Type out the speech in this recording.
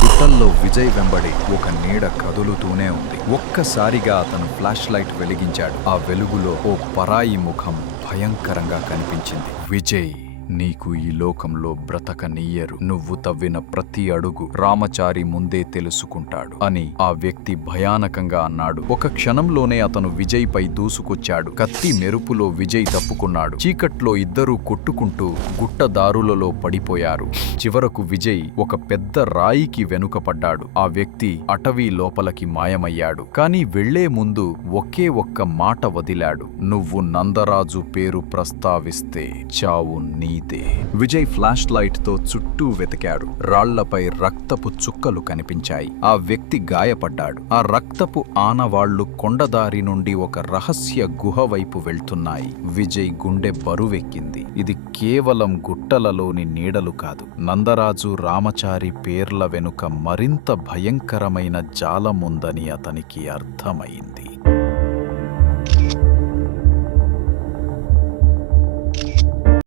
గుట్టల్లో విజయ్ వెంబడి ఒక నీడ కదులుతూనే ఉంది. ఒక్కసారిగా అతను ఫ్లాష్ లైట్ వెలిగించాడు. ఆ వెలుగులో ఓ పరాయి ముఖం భయంకరంగా కనిపించింది. విజయ్, నీకు ఈ లోకంలో బ్రతకనీయరు. నువ్వు తవ్విన ప్రతి అడుగు రామచారి ముందే తెలుసుకుంటాడు అని ఆ వ్యక్తి భయానకంగా అన్నాడు. ఒక క్షణంలోనే అతను విజయ్ పై దూసుకొచ్చాడు. కత్తి మెరుపులో విజయ్ తప్పుకున్నాడు. చీకట్లో ఇద్దరూ కొట్టుకుంటూ గుట్టదారులలో పడిపోయారు. చివరకు విజయ్ ఒక పెద్ద రాయికి వెనుకపడ్డాడు. ఆ వ్యక్తి అటవీ లోపలికి మాయమయ్యాడు. కానీ వెళ్లే ముందు ఒకే ఒక్క మాట వదిలాడు. నువ్వు నందరాజు పేరు ప్రస్తావిస్తే చావు నీదే. విజయ్ ఫ్లాష్ లైట్ తో చుట్టూ వెతికాడు. రాళ్లపై రక్తపు చుక్కలు కనిపించాయి. ఆ వ్యక్తి గాయపడ్డాడు. ఆ రక్తపు ఆనవాళ్లు కొండదారి నుండి ఒక రహస్య గుహ వైపు వెళ్తున్నాయి. విజయ్ గుండె బరువెక్కింది. ఇది కేవలం గుట్టలలోని నీడలు కాదు. నందరాజు, రామచారి పేర్ల వెనుక మరింత భయంకరమైన జాలముందని అతనికి అర్థమైంది.